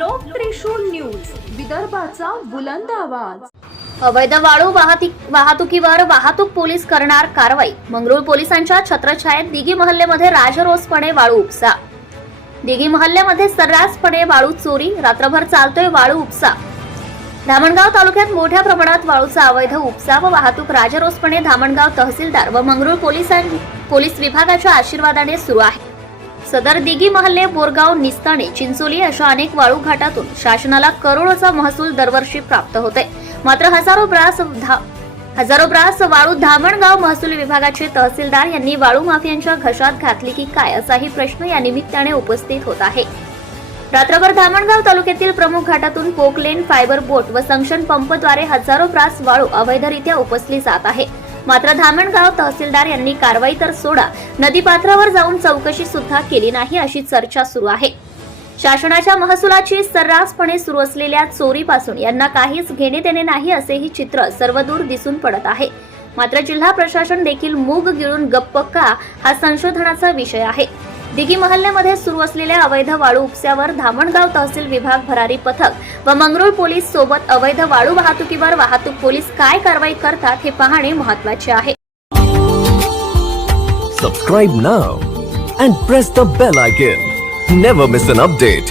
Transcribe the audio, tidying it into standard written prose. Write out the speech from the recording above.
लोक त्रिशूल न्यूज, विदर्भाचा बुलंद आवाज। अवैध वाळू वाहतुकीवर वाहतूक पोलीस करणार कारवाई। मंगरुळ पोलिसांच्या छत्रछायेत दिघी मोहल्ल्यामध्ये राजरोसपणे वाळू उपसा। दिघी मोहल्ल्यामध्ये सर्रासपणे वाळू चोरी, रात्रभर चालतोय वाळू उपसा। धामणगाव तालुक्यात मोठ्या प्रमाणात वाळूचा अवैध उपसा व वाहतूक राजरोसपणे धामणगाव तहसीलदार व मंगरुळ पोलीस विभागाच्या आशीर्वादाने सुरू आहे। सदर दिघी महल्ले, बोरगाव, निस्ताणे, चिंचोली अशा अनेक वाळू घाटातून शासनाला करोडोचा महसूल दरवर्षी प्राप्त होते। मात्र हजारो ब्रास वाळू धामणगाव महसूल विभागाचे तहसीलदार यांनी वाळू माफियांच्या घशात घातली की काय, असाही प्रश्न या निमित्ताने उपस्थित होत आहे। रात्रभर धामणगाव तालुक्यातील प्रमुख घाटातून पोकलेन, फायबर बोट व संक्शन पंपद्वारे हजारो ब्रास वाळू अवैधरित्या उपसली जात आहे। मात्र धामणगाव तहसीलदार यांनी कारवाई तर सोडा, नदीपात्रावर जाऊन चौकशी सुद्धा केली नाही, अशी चर्चा सुरू आहे। शासनाच्या महसुलाची सर्रासपणे सुरू असलेल्या चोरीपासून यांना काहीच घेणे देणे नाही, असेही चित्र सर्वदूर दिसून पडत आहे। मात्र जिल्हा प्रशासन देखील मूग गिळून गप्प का, हा संशोधनाचा विषय आहे। दिघी मोहल्ल्यामध्ये सुरू असलेल्या अवैध वाळू उपस्यावर धामणगाव तहसील विभाग, भरारी पथक व मंगरुळ पोलीस सोबत अवैध वाळू वाहतुकीवर वाहतूक पोलीस काय कारवाई करतात हे पाहणे महत्त्वाचे आहे। Subscribe now and press the bell icon. Never miss an update.